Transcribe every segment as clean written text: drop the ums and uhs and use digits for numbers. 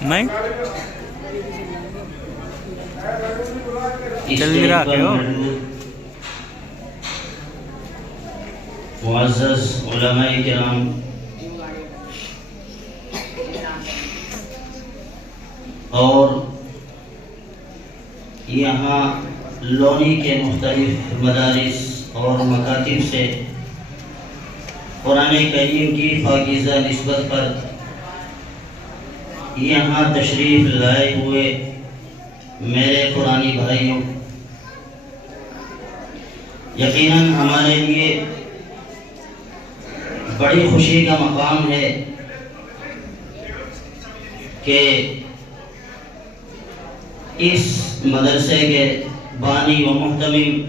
نہیں جلدی رکھے ہو معزز علماء کرام اور یہاں لونی کے مختلف مدارس اور مکاتب سے قرآن کریم کی پاکیزہ نسبت پر یہاں تشریف لائے ہوئے میرے قرآنی بھائیوں، یقیناً ہمارے لیے بڑی خوشی کا مقام ہے کہ اس مدرسے کے بانی و محتمم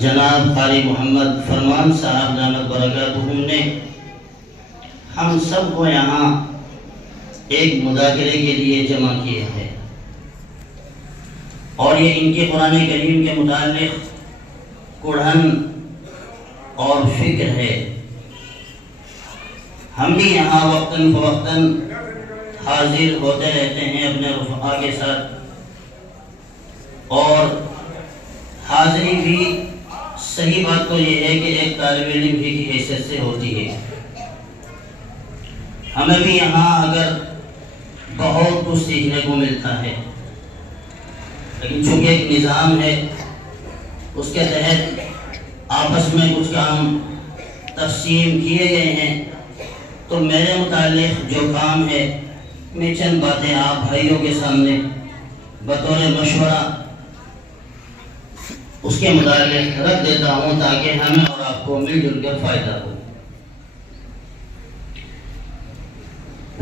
جناب قاری محمد فرمان صاحب دامت برکاتہم نے ہم سب کو یہاں ایک مذاکرے کے لیے جمع کیا ہے، اور یہ ان کے قرآن کریم کے متعلق کڑھن اور فکر ہے۔ ہم بھی یہاں وقتاً فوقتاً حاضر ہوتے رہتے ہیں اپنے رفقا کے ساتھ، اور حاضری بھی صحیح بات تو یہ ہے کہ ایک طالب علم بھی کی حیثیت سے ہوتی ہے۔ ہمیں بھی یہاں اگر بہت کچھ سیکھنے کو ملتا ہے، لیکن چونکہ ایک نظام ہے، اس کے تحت آپس میں کچھ کام تقسیم کیے گئے ہیں، تو میرے متعلق جو کام ہے میں چند باتیں آپ بھائیوں کے سامنے بطور مشورہ اس کے متعلق رکھ دیتا ہوں تاکہ ہمیں اور آپ کو مل جل کر فائدہ ہو۔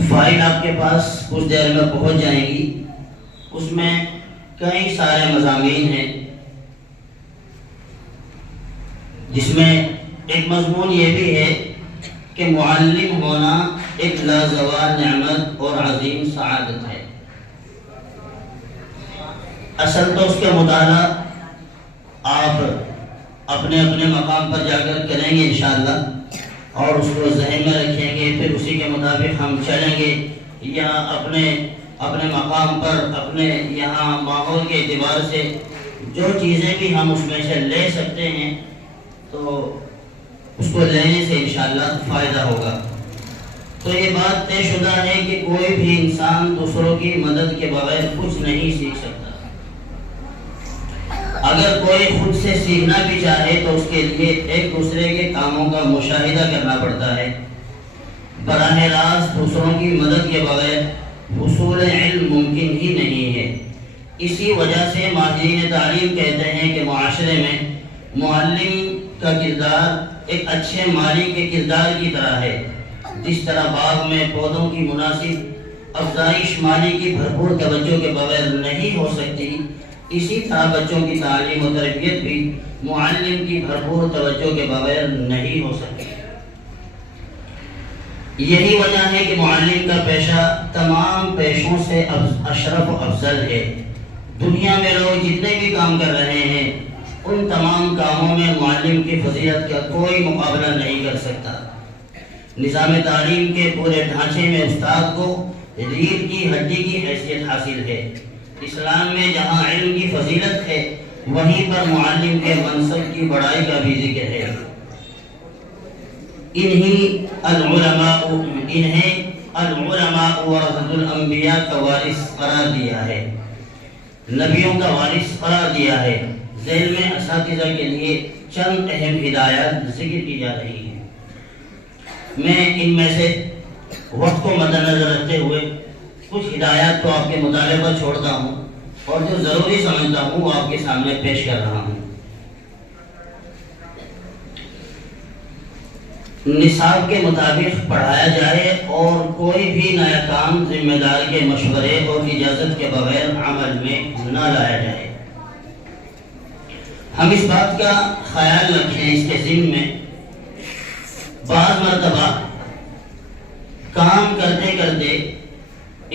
فائل آپ کے پاس کچھ دیر میں پہنچ جائیں گی، اس میں کئی سارے مضامین ہیں، جس میں ایک مضمون یہ بھی ہے کہ معلم ہونا ایک لازوال نعمت اور عظیم سعادت ہے۔ اصل تو اس کے مطالعہ آپ اپنے اپنے مقام پر جا کر کریں گے انشاءاللہ، اور اس کو ذہن میں رکھیں گے، پھر اسی کے مطابق ہم چلیں گے، یا اپنے مقام پر اپنے یہاں ماحول کے اعتبار سے جو چیزیں بھی ہم اس میں سے لے سکتے ہیں تو اس کو لینے سے انشاءاللہ فائدہ ہوگا۔ تو یہ بات طے شدہ ہے کہ کوئی بھی انسان دوسروں کی مدد کے بغیر کچھ نہیں سیکھ سکتا۔ اگر کوئی خود سے سیکھنا بھی چاہے تو اس کے لیے ایک دوسرے کے کاموں کا مشاہدہ کرنا پڑتا ہے۔ براہ راست دوسروں کی مدد کے بغیر حصول علم ممکن ہی نہیں ہے۔ اسی وجہ سے ماہرین تعلیم کہتے ہیں کہ معاشرے میں معلم کا کردار ایک اچھے مالی کے کردار کی طرح ہے۔ جس طرح باغ میں پودوں کی مناسب افزائش مالی کی بھرپور توجہ کے بغیر نہیں ہو سکتی، اسی طرح بچوں کی تعلیم و تربیت بھی معلم کی بھرپور توجہ کے بغیر نہیں ہو سکتی۔ یہی وجہ ہے کہ معلم کا پیشہ تمام پیشوں سے اشرف و افضل ہے۔ دنیا میں لوگ جتنے بھی کام کر رہے ہیں، ان تمام کاموں میں معلم کی فضیلت کا کوئی مقابلہ نہیں کر سکتا۔ نظام تعلیم کے پورے ڈھانچے میں استاد کو ریڑھ کی ہڈی کی حیثیت حاصل ہے۔ اسلام میں جہاں علم کی فضیلت ہے، وہیں پر معلم کے منصب کی بڑائی کا بھی ذکر ہے۔ انہیں العلماء ورثۃ الانبیاء کا وارث قرار دیا ہے، نبیوں کا وارث قرار دیا ہے۔ ذیل میں اساتذہ کے لیے چند اہم ہدایات ذکر کی جا رہی ہیں۔ میں ان میں سے وقت کو مد نظر رکھتے ہوئے کچھ ہدایات تو آپ کے مطالعے پر چھوڑتا ہوں، اور جو ضروری سمجھتا ہوں وہ آپ کے سامنے پیش کر رہا ہوں۔ نصاب کے مطابق پڑھایا جائے، اور کوئی بھی نیا کام ذمہ دار کے مشورے اور اجازت کے بغیر عمل میں نہ لایا جائے۔ ہم اس بات کا خیال رکھیں اس کے ذمہ میں، بعض مرتبہ کام کرتے کرتے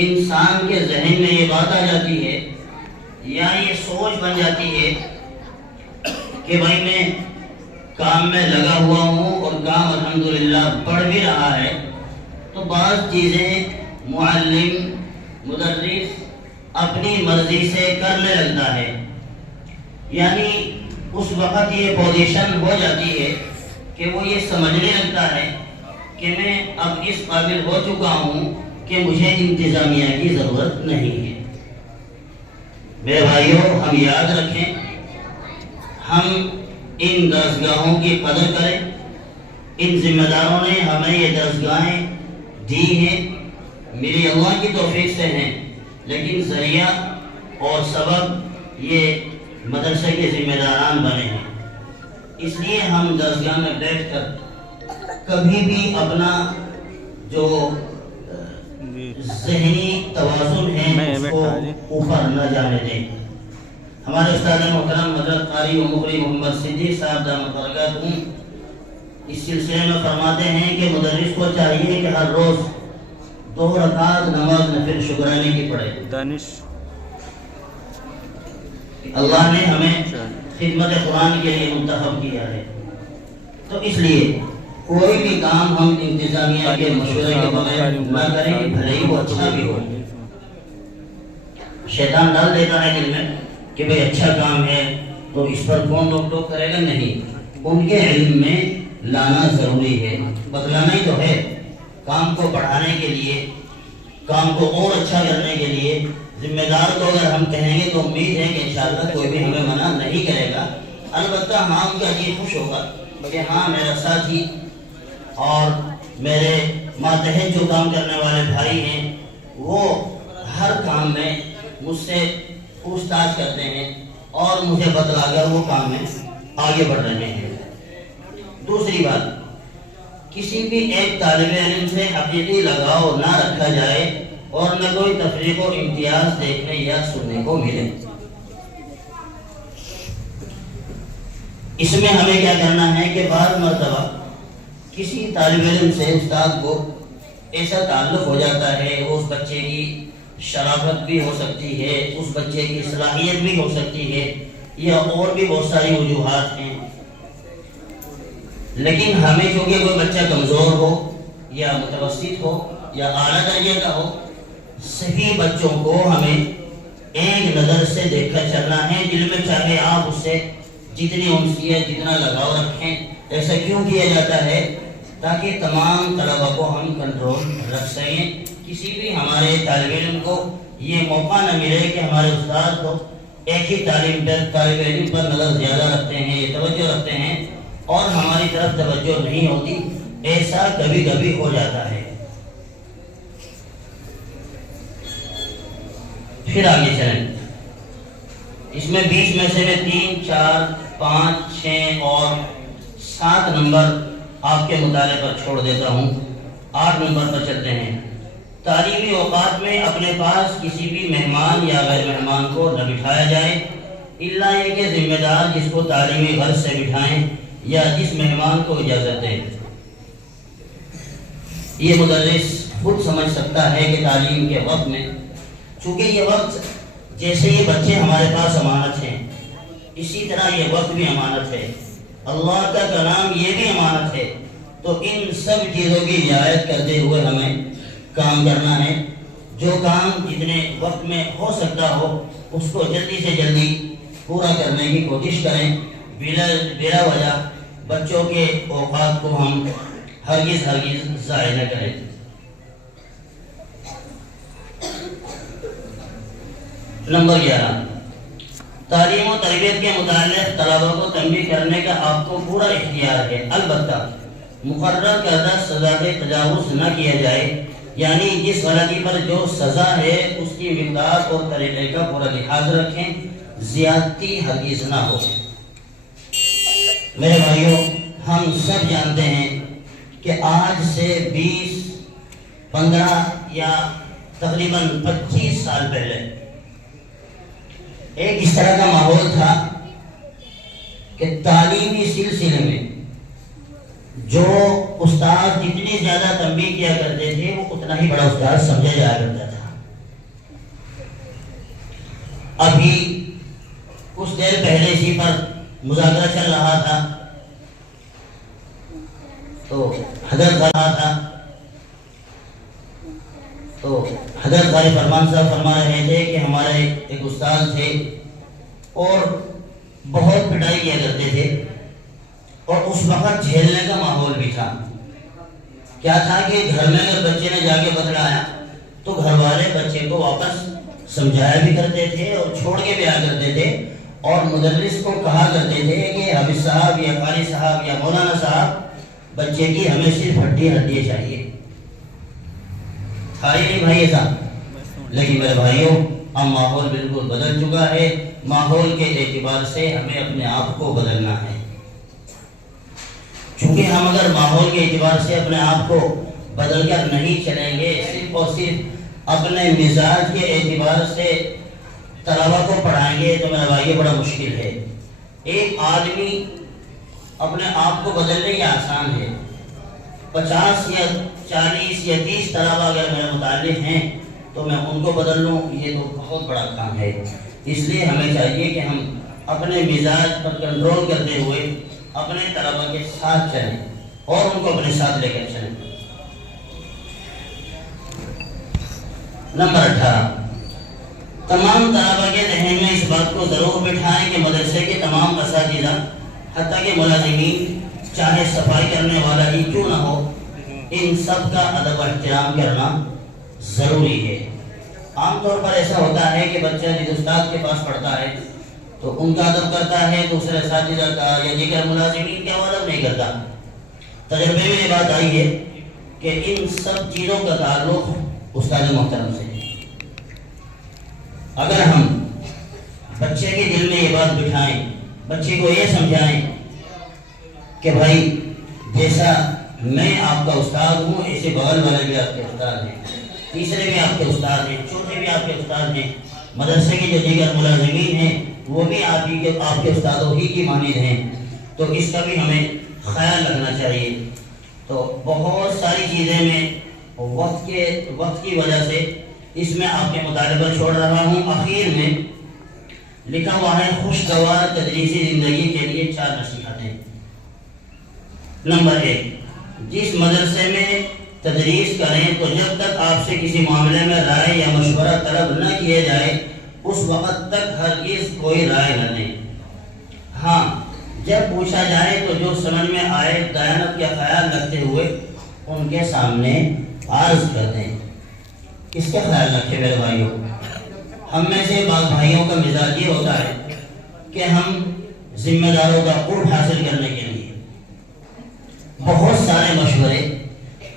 انسان کے ذہن میں یہ بات آ جاتی ہے یا یہ سوچ بن جاتی ہے کہ بھائی میں کام میں لگا ہوا ہوں اور کام الحمدللہ بڑھ بھی رہا ہے، تو بعض چیزیں معلم مدرس اپنی مرضی سے کرنے لگتا ہے، یعنی اس وقت یہ پوزیشن ہو جاتی ہے کہ وہ یہ سمجھنے لگتا ہے کہ میں اب اس قابل ہو چکا ہوں کہ مجھے انتظامیہ کی ضرورت نہیں ہے۔ میرے بھائیوں، ہم یاد رکھیں، ہم ان درسگاہوں کی قدر کریں۔ ان ذمہ داروں نے ہمیں یہ درسگاہیں دی ہیں، میری اللہ کی توفیق سے ہیں، لیکن ذریعہ اور سبب یہ مدرسے کے ذمہ داران بنے ہیں۔ اس لیے ہم درسگاہ میں بیٹھ کر کبھی بھی اپنا جو ذہنی توازن ہے اس کو اوپر نہ جانے دیں۔ ہمارے استاد محترم حضرت قاری و مقری محمد صدیق صاحب دامت برکاتہم اس سلسلے میں فرماتے ہیں کہ مدرس کو چاہیے کہ ہر روز 2 رکعت نماز نفل شکرانے کی پڑھے۔ اللہ نے ہمیں خدمت قرآن کے لیے منتخب کیا ہے، تو اس لیے کوئی بھی کام ہم انتظامیہ کے مشورے کے بغیر نہ کریں، بھلے ہی وہ اچھا بھی ہو۔ شیطان ڈال دیتا ہے دل میں کہ بھئی اچھا کام ہے تو اس پر کون روک ٹوک کرے گا، نہیں، ان کے علم میں لانا ضروری ہے، بتلانا ہی تو ہے۔ کام کو بڑھانے کے لیے، کام کو اور اچھا کرنے کے لیے ذمہ دار کو اگر ہم کہیں گے تو امید ہے کہ انشاءاللہ کوئی بھی ہمیں منع نہیں کرے گا۔ البتہ ہاں ان کا جی خوش ہوگا کہ ہاں میرا ساتھی اور میرے ماتحت جو کام کرنے والے بھائی ہیں وہ ہر کام میں مجھ سے پوچھ تاچھ کرتے ہیں اور مجھے بتلا کر وہ کام میں آگے بڑھ رہے ہیں۔ دوسری بات، کسی بھی ایک طالب علم سے حقیقی لگاؤ نہ رکھا جائے اور نہ کوئی تفریق و امتیاز دیکھنے یا سننے کو ملے۔ اس میں ہمیں کیا کرنا ہے کہ بعض مرتبہ کسی طالب علم سے استاد کو ایسا تعلق ہو جاتا ہے، اس بچے کی شرافت بھی ہو سکتی ہے، اس بچے کی صلاحیت بھی ہو سکتی ہے، یا اور بھی بہت ساری وجوہات ہیں، لیکن ہمیں چونکہ کوئی بچہ کمزور ہو یا متوسط ہو یا اعلیٰ درجے کا ہو، صحیح بچوں کو ہمیں ایک نظر سے دیکھ کر چلنا ہے۔ دل میں چاہے آپ اس سے جتنی انسیت جتنا لگاؤ رکھیں، ایسا کیوں کیا جاتا ہے؟ تاکہ تمام طلبہ کو ہم کنٹرول رکھ سکیں، کسی بھی ہمارے طالب علم کو یہ موقع نہ ملے کہ ہمارے استاد کو ایک ہی طالب علم پر نظر زیادہ رکھتے ہیں، یہ توجہ رکھتے ہیں اور ہماری طرف توجہ نہیں ہوتی، ایسا کبھی کبھی ہو جاتا ہے۔ پھر آگے چلیں، اس میں 20 میں سے میں 3، 4، 5، 6 اور 7 نمبر آپ کے مطالعے پر چھوڑ دیتا ہوں۔ 8 نمبر پر چلتے ہیں۔ تعلیمی اوقات میں اپنے پاس کسی بھی مہمان یا غیر مہمان کو نہ بٹھایا جائے، الا یہ کہ ذمہ دار جس کو تعلیمی غرض سے بٹھائیں یا جس مہمان کو اجازت دیں۔ یہ مدرس خود سمجھ سکتا ہے کہ تعلیم کے وقت میں، چونکہ یہ وقت جیسے یہ بچے ہمارے پاس امانت ہیں، اسی طرح یہ وقت بھی امانت ہے، اللہ کا کلام یہ بھی امانت ہے، تو ان سب چیزوں کی رعایت کرتے ہوئے ہمیں کام کرنا ہے۔ جو کام جتنے وقت میں ہو سکتا ہو اس کو جلدی سے جلدی پورا کرنے کی کوشش کریں، بلا وجہ بچوں کے اوقات کو ہم ہرگز ضائع نہ کریں۔ نمبر 11، تعلیم و تربیت کے متعلق طلباء کو تنبیہ کرنے کا آپ کو پورا اختیار ہے، البتہ مقرر کردہ سزا سے تجاوز نہ کیا جائے، یعنی جس غلطی پر جو سزا ہے اس کی مقدار اور طریقے کا پورا لحاظ رکھیں، زیادتی ہرگز نہ ہو۔ میرے بھائیوں، ہم سب جانتے ہیں کہ آج سے 20، 15 یا تقریباً 25 سال پہلے ایک اس طرح کا ماحول تھا کہ تعلیمی سلسلے میں جو استاد جتنی زیادہ تنبیہ کیا کرتے تھے وہ اتنا ہی بڑا استاد سمجھا جایا کرتا تھا۔ ابھی کچھ دیر پہلے اسی پر مذاکرہ چل رہا تھا تو حضرت رہا تھا حضرت قاری فرمان صاحب فرما رہے تھے کہ ہمارے ایک استاد تھے اور بہت پٹائی کیا کرتے تھے، اور اس وقت جھیلنے کا ماحول بھی تھا۔ کیا تھا کہ گھر میں اگر بچے نے جا کے بتلایا تو گھر والے بچے کو واپس سمجھایا بھی کرتے تھے اور چھوڑ کے بھی آ کرتے تھے، اور مدرس کو کہا کرتے تھے کہ حافظ صاحب یا قاری صاحب یا مولانا صاحب بچے کی ہمیں صرف ہڈی چاہیے۔ تھا ہی نہیں بھائی ایسا، لیکن میرے بھائیوں اب ماحول بالکل بدل چکا ہے۔ ماحول کے اعتبار سے ہمیں اپنے آپ کو بدلنا ہے، چونکہ ہم اگر ماحول کے اعتبار سے اپنے آپ کو بدل کر نہیں چلیں گے، صرف اور صرف اپنے مزاج کے اعتبار سے طلبا کو پڑھائیں گے تو میرا بھائی بڑا مشکل ہے۔ ایک آدمی اپنے آپ کو بدلنے یہ آسان ہے، 50 یا 40 یا 30 طلبا اگر میرے متعلق ہیں تو میں ان کو بدل لوں، یہ تو بہت بڑا کام ہے۔ اس لیے ہمیں چاہیے کہ ہم اپنے مزاج پر کنٹرول کرتے ہوئے اپنے طلبا کے ساتھ چلیں اور ان کو اپنے ساتھ لے کر چلیں۔ نمبر 18، تمام طلبا کے ذہن میں اس بات کو ضرور بٹھائیں کہ مدرسے کے تمام اساتذہ حتیٰ کہ ملازمین چاہے صفائی کرنے والا ہی کیوں نہ ہو، ان سب کا ادب و احترام کرنا ضروری ہے۔ عام طور پر ایسا ہوتا ہے کہ بچہ جس استاد کے پاس پڑھتا ہے تو ان کا ادب کرتا ہے، دوسرے اساتذہ کا یا دیگر ملازمین کا ادب نہیں کرتا۔ تجربے میں یہ بات آئی ہے کہ ان سب چیزوں کا تعلق استاد محترم سے ہے۔ اگر ہم بچے کے دل میں یہ بات بٹھائیں، بچے کو یہ سمجھائیں کہ بھائی جیسا میں آپ کا استاد ہوں ایسے بغل والے بھی آپ کے استاد ہیں، تیسرے بھی آپ کے استاد ہیں، چوتھے بھی آپ کے استاد ہیں، مدرسے کے جو دیگر ملازمین ہیں وہ بھی آپ کے استادوں ہی کی مانند ہیں، تو اس کا بھی ہمیں خیال رکھنا چاہیے۔ تو بہت ساری چیزیں میں وقت کی وجہ سے اس میں آپ کے مطالعے پر چھوڑ رہا ہوں۔ آخر میں لکھا ہوا ہے خوشگوار تدریسی زندگی کے لیے 4 نصیحتیں۔ نمبر 1، جس مدرسے میں تدریس کریں تو جب تک آپ سے کسی معاملے میں رائے یا مشورہ طلب نہ کیے جائے اس وقت تک ہرگز کوئی رائے نہ دیں۔ ہاں، جب پوچھا جائے تو جو سمجھ میں آئے دیانت کا خیال رکھتے ہوئے ان کے سامنے عرض کر دیں۔ اس کا خیال رکھیں میرے بھائیوں۔ ہم میں سے بعض بھائیوں کا مزاج یہ ہوتا ہے کہ ہم ذمہ داروں کا قرب حاصل کرنے کے لیے بہت سارے مشورے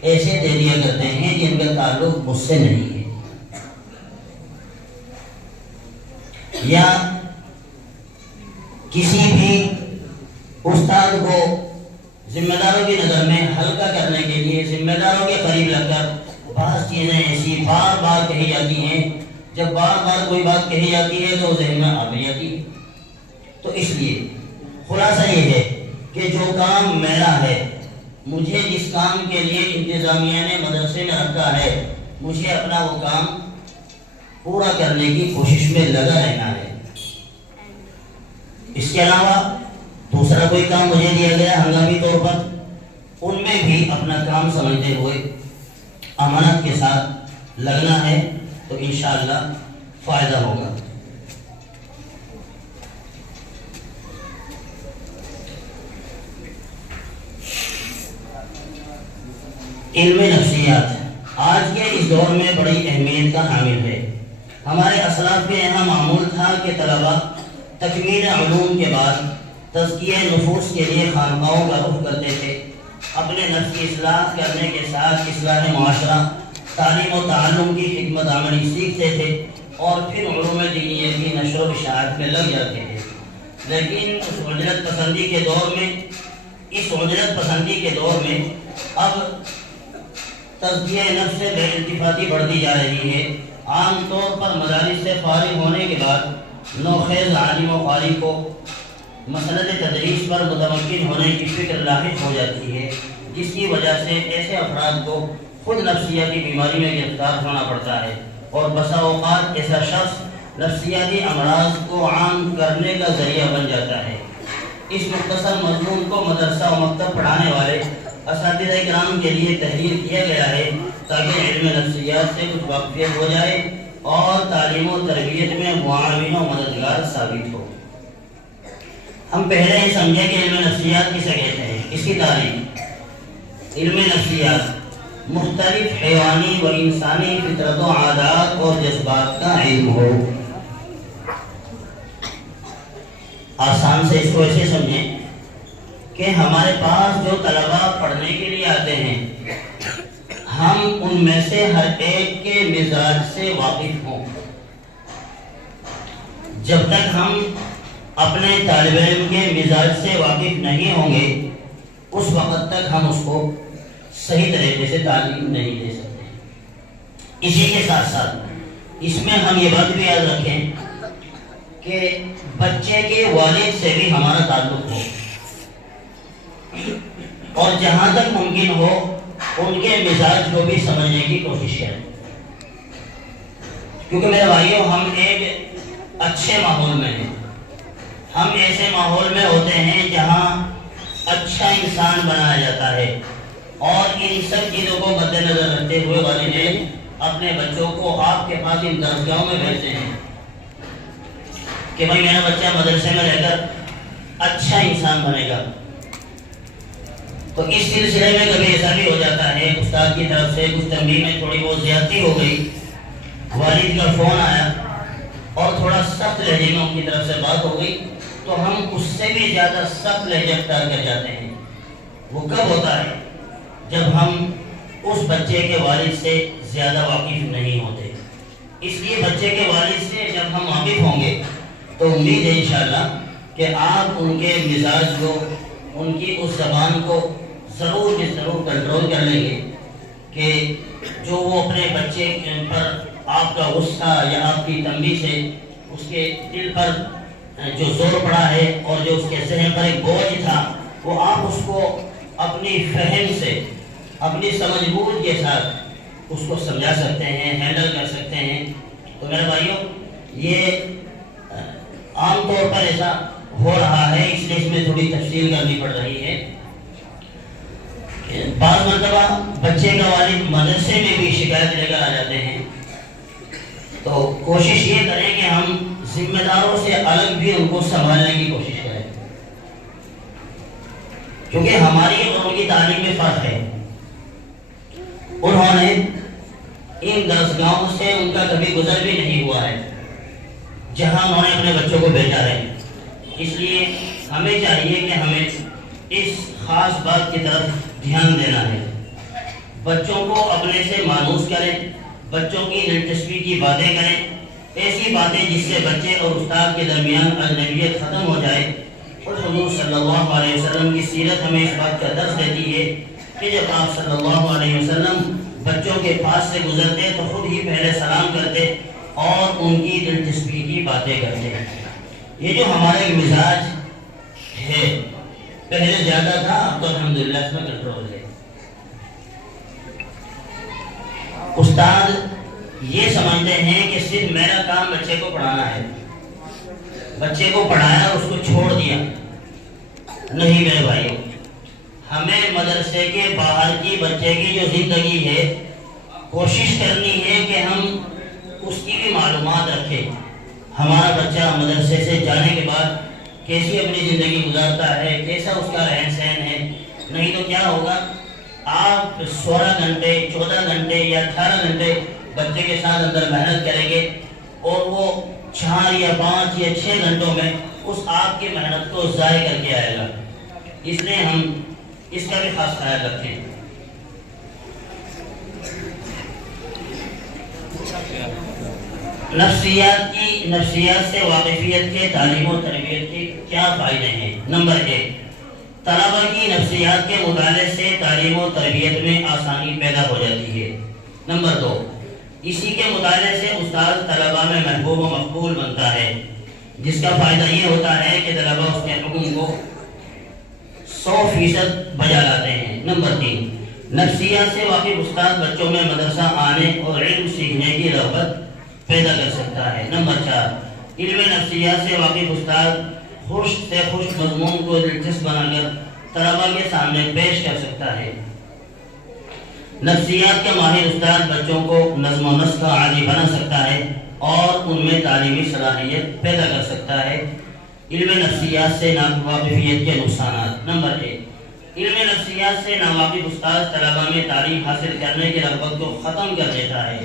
ایسے دے دیا کرتے ہیں جن کا تعلق مجھ سے نہیں ہے، یا کسی بھی استاد کو ذمہ داروں کی نظر میں ہلکا کرنے کے لیے ذمہ داروں کے قریب رکھ کر بعض چیزیں ایسی بار بار کہی جاتی ہیں۔ جب بار بار کوئی بات کہی جاتی ہے تو ذہن میں آ جاتی ہے۔ تو اس لیے خلاصہ یہ ہے کہ جو کام میرا ہے، مجھے جس کام کے لیے انتظامیہ نے مدرسے میں رکھا ہے، مجھے اپنا وہ کام پورا کرنے کی کوشش میں لگا رہنا ہے۔ اس کے علاوہ دوسرا کوئی کام مجھے دیا گیا ہنگامی طور پر، ان میں بھی اپنا کام سمجھتے ہوئے امانت کے ساتھ لگنا ہے، تو انشاءاللہ فائدہ ہوگا۔ علم نفسیات آج کے اس دور میں بڑی اہمیت کا حامل ہے۔ ہمارے اسلاف کے یہاں معمول تھا کہ طلبا تکمیل علوم کے بعد تزکیہ نفوس کے لیے خانقاہوں کا رخ کرتے تھے، اپنے نفس کی اصلاح کرنے کے ساتھ اصلاح معاشرہ، تعلیم و تعلم کی حکمت عملی سیکھتے تھے اور پھر علوم دینیہ کی نشر و اشاعت میں لگ جاتے تھے۔ لیکن اس عجلت پسندی کے دور میں اب تزکیہ نفس سے بے التفاتی بڑھتی جا رہی ہے۔ عام طور پر مدارس سے فارغ ہونے کے بعد نوخیز عالم و قاری کو مسئلہ تدریس پر متمکن ہونے کی فکر لاحق ہو جاتی ہے، جس کی وجہ سے ایسے افراد کو خود نفسیاتی بیماری میں گرفتار ہونا پڑتا ہے، اور بسا اوقات ایسا شخص نفسیاتی امراض کو عام کرنے کا ذریعہ بن جاتا ہے۔ اس مختصر مضمون کو مدرسہ و مکتب پڑھانے والے اساتذہ کرام کے لیے تحریر کیا گیا ہے تاکہ علم نفسیات سے کچھ واقفیت ہو جائے اور تعلیم و تربیت میں معاون و مددگار ثابت ہو۔ ہم پہلے ہی سمجھے کہ علم نفسیات کسے کہتے ہیں۔ اس کی تعریف: علم نفسیات مختلف حیوانی و انسانی فطرت و عادات اور جذبات کا علم ہو۔ آسان سے اس کو ایسے سمجھیں کہ ہمارے پاس جو طلباء پڑھنے کے لیے آتے ہیں، ہم ان میں سے ہر ایک کے مزاج سے واقف ہوں۔ جب تک ہم اپنے طالب علم کے مزاج سے واقف نہیں ہوں گے، اس وقت تک ہم اس کو صحیح طریقے سے تعلیم نہیں دے سکتے۔ اسی کے ساتھ ساتھ اس میں ہم یہ بات بھی یاد رکھیں کہ بچے کے والد سے بھی ہمارا تعلق ہو، اور جہاں تک ممکن ہو ان کے مزاج کو بھی سمجھنے کی کوشش کریں، کیونکہ میرے بھائیوں ہم ایک اچھے ماحول میں ہیں، ہم ایسے ماحول میں ہوتے ہیں جہاں اچھا انسان بنایا جاتا ہے، اور ان سب چیزوں کو مد نظر رکھتے ہوئے والدین اپنے بچوں کو آپ کے پاس ان درسگاہوں میں بھیجتے ہیں کہ بھائی میرا بچہ مدرسے میں رہ کر اچھا انسان بنے گا۔ تو اس سلسلے میں کبھی ایسا بھی ہو جاتا ہے استاد کی طرف سے کچھ تنبیہ میں تھوڑی بہت زیادتی ہو گئی، والد کا فون آیا اور تھوڑا سخت لہجے میں ان کی طرف سے بات ہو گئی، تو ہم اس سے بھی زیادہ سخت لہجہ اختیار کر جاتے ہیں۔ وہ کب ہوتا ہے؟ جب ہم اس بچے کے والد سے زیادہ واقف نہیں ہوتے۔ اس لیے بچے کے والد سے جب ہم واقف ہوں گے تو امید ہے انشاءاللہ کہ آپ ان کے مزاج کو، ان کی اس زبان کو ضرور کنٹرول کر لیں گے کہ جو وہ اپنے بچے پر آپ کا غصہ یا آپ کی تنبیہ سے اس کے دل پر جو زور پڑا ہے اور جو اس کے ذہن پر ایک بوجھ تھا، وہ آپ اس کو اپنی فہم سے، اپنی سمجھ بوجھ کے ساتھ اس کو سمجھا سکتے ہیں، ہینڈل کر سکتے ہیں۔ تو میرے بھائیوں یہ عام طور پر ایسا ہو رہا ہے، اس لیے اس میں تھوڑی تفصیل کرنی پڑ رہی ہے۔ بعض مرتبہ بچے کا والد مدرسے میں بھی شکایت لے کر آ جاتے ہیں، تو کوشش یہ کریں کہ ہم ذمہ داروں سے الگ بھی ان کو سنبھالنے کی کوشش کریں، کیونکہ ہماری اور ان کی تعلیم میں فرق ہے۔ انہوں نے ان درسگاہوں سے ان کا کبھی گزر بھی نہیں ہوا ہے جہاں انہوں نے اپنے بچوں کو بھیجا ہے۔ اس لیے ہمیں چاہیے کہ ہمیں اس خاص بات کی طرف دھیان دینا ہے۔ بچوں کو اپنے سے مانوس کریں، بچوں کی دلچسپی کی باتیں کریں، ایسی باتیں جس سے بچے اور استاد کے درمیان اجنبیت ختم ہو جائے۔ اور حضور صلی اللہ علیہ وسلم کی سیرت ہمیں اس بات کا درس دیتی ہے کہ جب آپ صلی اللہ علیہ وسلم بچوں کے پاس سے گزرتے تو خود ہی پہلے سلام کرتے اور ان کی دلچسپی کی باتیں کرتے۔ یہ جو ہمارا ایک مزاج ہے، پہلے زیادہ تھا، اب تو الحمدللہ اس میں کنٹرول ہے۔ استاد یہ سمجھتے ہیں کہ صرف میرا کام بچے کو پڑھانا ہے، بچے کو پڑھایا اور اس کو چھوڑ دیا۔ نہیں میرے بھائیوں، ہمیں مدرسے کے باہر کی بچے کی جو زندگی ہے کوشش کرنی ہے کہ ہم اس کی بھی معلومات رکھیں۔ ہمارا بچہ مدرسے سے جانے کے بعد کیسی اپنی زندگی گزارتا ہے، کیسا اس کا رہن سہن ہے۔ نہیں تو کیا ہوگا، آپ 16 گھنٹے 14 گھنٹے یا 18 گھنٹے بچے کے ساتھ اندر محنت کریں گے اور وہ 4 یا 5 یا 6 گھنٹوں میں اس آپ کی محنت کو ضائع کر کے آئے گا۔ اس لیے ہم اس کا بھی خاص خیال رکھیں۔ نفسیات سے واقفیت کے تعلیم و تربیت کے کیا فائدے ہیں؟ نمبر 1، طلبہ کی نفسیات کے مطالعے سے تعلیم و تربیت میں آسانی پیدا ہو جاتی ہے۔ نمبر 2، اسی کے مطالعے سے استاد طلبہ میں محبوب و مقبول بنتا ہے، جس کا فائدہ یہ ہوتا ہے کہ طلبہ اس کے حکم کو 100% بجا لاتے ہیں۔ نمبر 3، نفسیات سے واقف استاد بچوں میں مدرسہ آنے اور علم سیکھنے کی رغبت پیدا کر سکتا ہے۔ نمبر 4، علم نفسیات سے واقف استاد خوش سے خوش مضمون کو دلچسپ بنا کر طلبہ کے سامنے پیش کر سکتا ہے۔ نفسیات کا ماہر استاد بچوں کو نظم و نسق کا عادی بنا سکتا ہے اور ان میں تعلیمی صلاحیت پیدا کر سکتا ہے۔ علم نفسیات سے ناواقفیت کے نقصانات۔ نمبر 1، علم نفسیات سے ناواقف استاد طلباء میں تعلیم حاصل کرنے کی رغبت کو ختم کر دیتا ہے،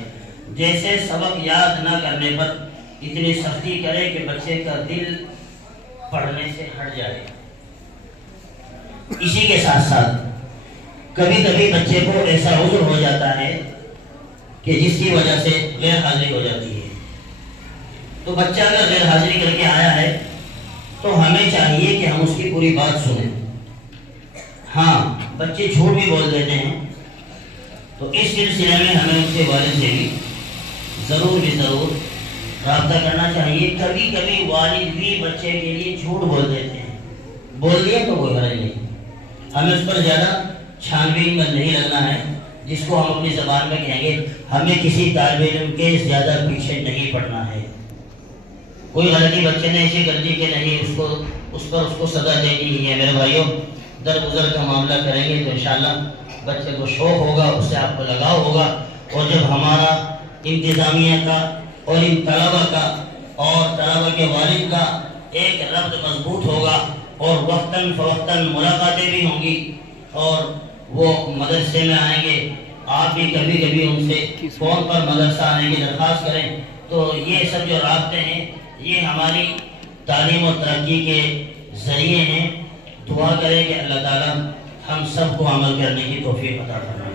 جیسے سبق یاد نہ کرنے پر اتنی سختی کرے کہ بچے کا دل پڑھنے سے ہٹ جائے۔ اسی کے ساتھ ساتھ کبھی کبھی بچے کو ایسا عذر ہو جاتا ہے کہ جس کی وجہ سے غیر حاضری ہو جاتی ہے۔ تو بچہ اگر غیر حاضری کر کے آیا ہے تو ہمیں چاہیے کہ ہم اس کی پوری بات سنیں۔ ہاں، بچے جھوٹ بھی بول دیتے ہیں، تو اس سلسلے میں ہمیں اس کے والد سے بھی ضرور رابطہ کرنا چاہیے۔ کبھی کبھی والد بھی بچے کے لیے جھوٹ بول دیتے ہیں، بول دیا تو کوئی حرج نہیں، ہمیں اس پر زیادہ چھان بین میں نہیں لگنا ہے، جس کو ہم اپنی زبان میں کہیں گے ہمیں کسی طالب علم کے زیادہ پیچھے نہیں پڑنا ہے۔ کوئی غلطی بچے نے ایسی غلطی کہ نہیں اس کو سزا دینی ہی ہے۔ میرے بھائیوں، درگزر کا معاملہ کریں گے تو انشاءاللہ بچے کو شوق ہوگا، اس سے آپ کو لگاؤ ہوگا، اور جب ہمارا انتظامیہ کا اور ان طلبہ کا اور طلبہ کے والد کا ایک ربط مضبوط ہوگا اور وقتاً فوقتاً ملاقاتیں بھی ہوں گی اور وہ مدرسے میں آئیں گے، آپ بھی کبھی کبھی ان سے فون پر مدرسہ آنے کی درخواست کریں، تو یہ سب جو رابطے ہیں یہ ہماری تعلیم و ترقی کے ذریعے ہیں۔ دعا کریں کہ اللہ تعالیٰ ہم سب کو عمل کرنے کی توفیق عطا فرمائے۔